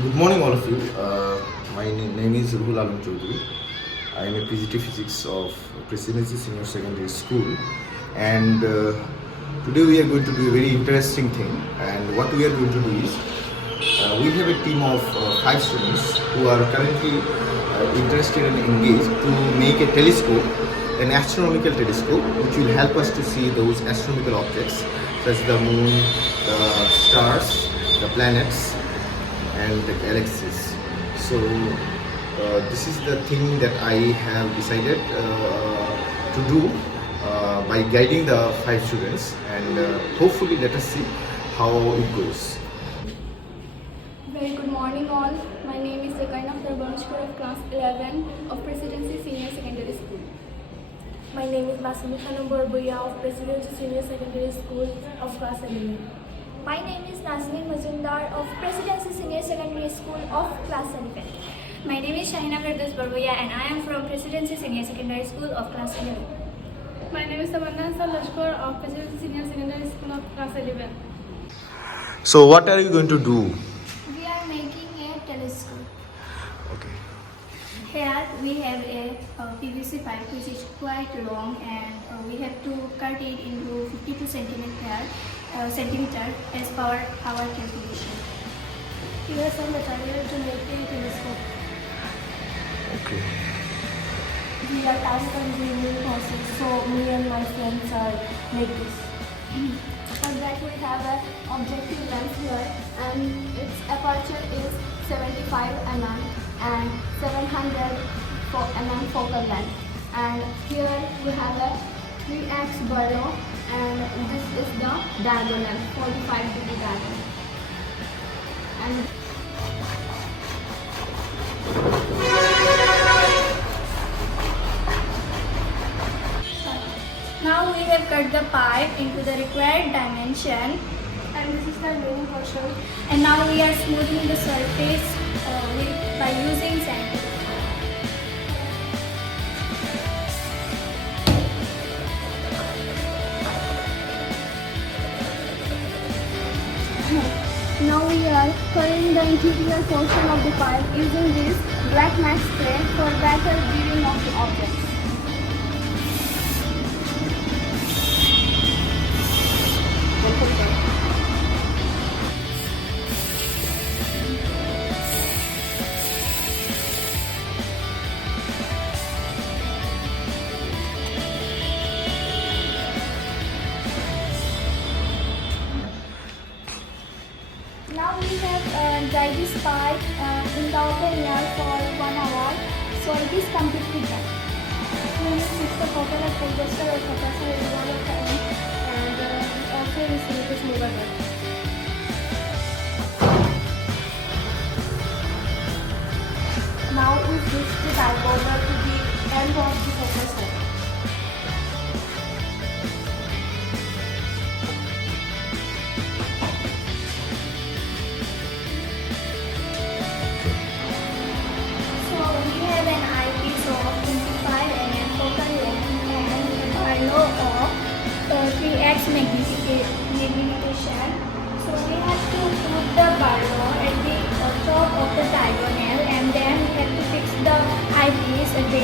Good morning, all of you. My name is Ruhul Alam Chaudhary. I am a PGT Physics of Presidency Senior Secondary School, and today we are going to do a very interesting thing. And what we are going to do is we have a team of 5 students who are currently interested and engaged to make a telescope, an astronomical telescope, which will help us to see those astronomical objects such as the moon, the stars, the planets, and the galaxies. So this is the thing that I have decided to do by guiding the 5 students, and hopefully let us see how it goes. Very good morning all. My name is Silchar of class 11 of Presidency Senior Secondary School. My name is Masumi of Presidency Senior Secondary School of class 11. My name is Nazneen Majumdar of Presidency Senior Secondary School of class 11. My name is Shahina Firdaus Barboya and I am from Presidency Senior Secondary School of class 11. My name is Tamanna Lashkar of Presidency Senior Secondary School of class 11. So what are you going to do? We are making a telescope. Okay. Here we have a PVC pipe which is quite long and we have to cut it into 52 centimeter as per our calculation. Here are some material to make a telescope. Okay. We are time consuming process, so me and my friends are make this. For that we have an objective lens here, and its aperture is 75 mm and 700 mm focal length. And here we have a 3x burrow, and this is the diagonal, 45-degree diagonal. And Now we have cut the pipe into the required dimension And this is the remaining portion. and now we are smoothing the surface by using sand. now we are covering the interior portion of the pipe using this black matte spray for better viewing of the objects. Now we have dried this pipe in the open air for 1 hour, so it is completely dry. We will fix the coconut polyester or capacitor in one time, and also receive this mobile gun. Now we fix the diagonal to the end of the focus line. So we have an eyepiece of 25 mm focal length and a barlow of 3x magnification. So we have to put the barlow at the top of the diagonal and then we have to fix the eyepiece at the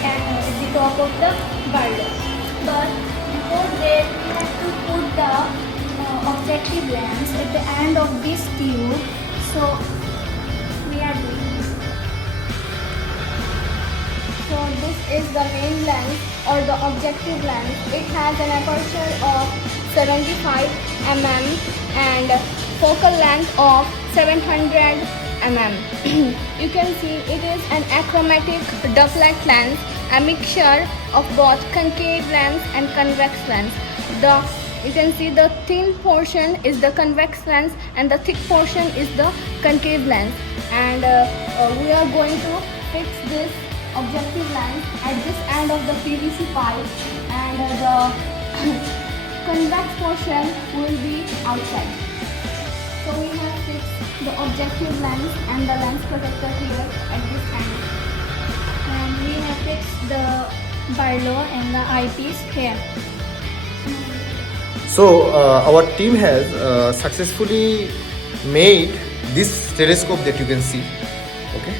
top of the barlow. But before that we have to put the objective lens at the end of this tube. So we are doing this. So this is the main lens or the objective lens. It has an aperture of 75 mm and focal length of 700 mm. You can see it is an achromatic doublet lens, a mixture of both concave lens and convex lens. You can see the thin portion is the convex lens and the thick portion is the concave lens. And we are going to fix this objective lens at this end of the PVC pipe, and the convex portion will be outside. So we have fixed the objective lens and the lens protector here at this end. And we have fixed the barlow and the eyepiece here. So our team has successfully made this telescope that you can see. Okay,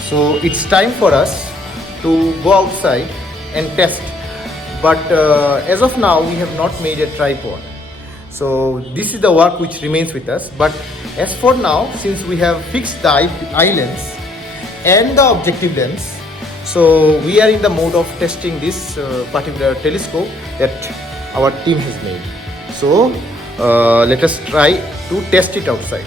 so it's time for us to go outside and test, but as of now we have not made a tripod. So this is the work which remains with us, but as for now, since we have fixed the eye lens and the objective lens, so we are in the mode of testing this particular telescope that our team has made. So let us try to test it outside.